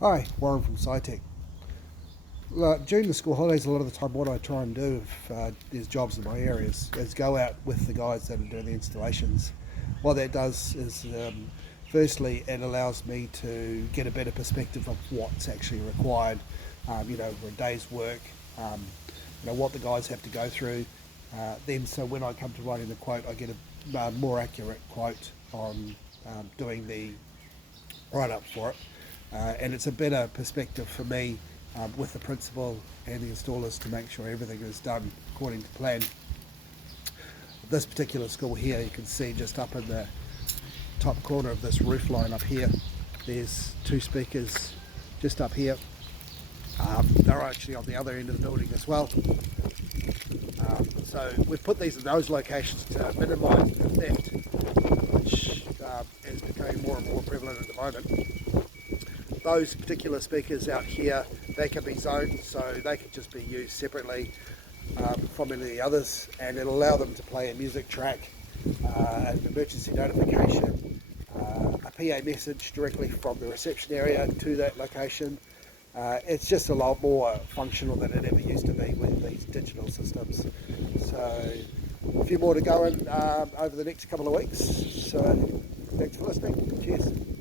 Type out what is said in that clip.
Hi, Warren from SciTech. During the school holidays, a lot of the time, what I try and do if there's jobs in my areas is go out with the guys that are doing the installations. What that does is, firstly, it allows me to get a better perspective of what's actually required, for a day's work, what the guys have to go through. So when I come to writing the quote, I get a more accurate quote on doing the write up for it. And it's a better perspective for me with the principal and the installers to make sure everything is done according to plan. This particular school here, you can see just up in the top corner of this roof line up here, there's two speakers just up here. They're actually on the other end of the building as well. So we've put these in those locations to minimise the theft, which is becoming more and more prevalent at the moment. Those particular speakers out here, they can be zoned, so they can just be used separately from any of the others, and it'll allow them to play a music track, an emergency notification, a PA message directly from the reception area to that location. It's just a lot more functional than it ever used to be with these digital systems. So a few more to go in over the next couple of weeks. So thanks for listening. Cheers.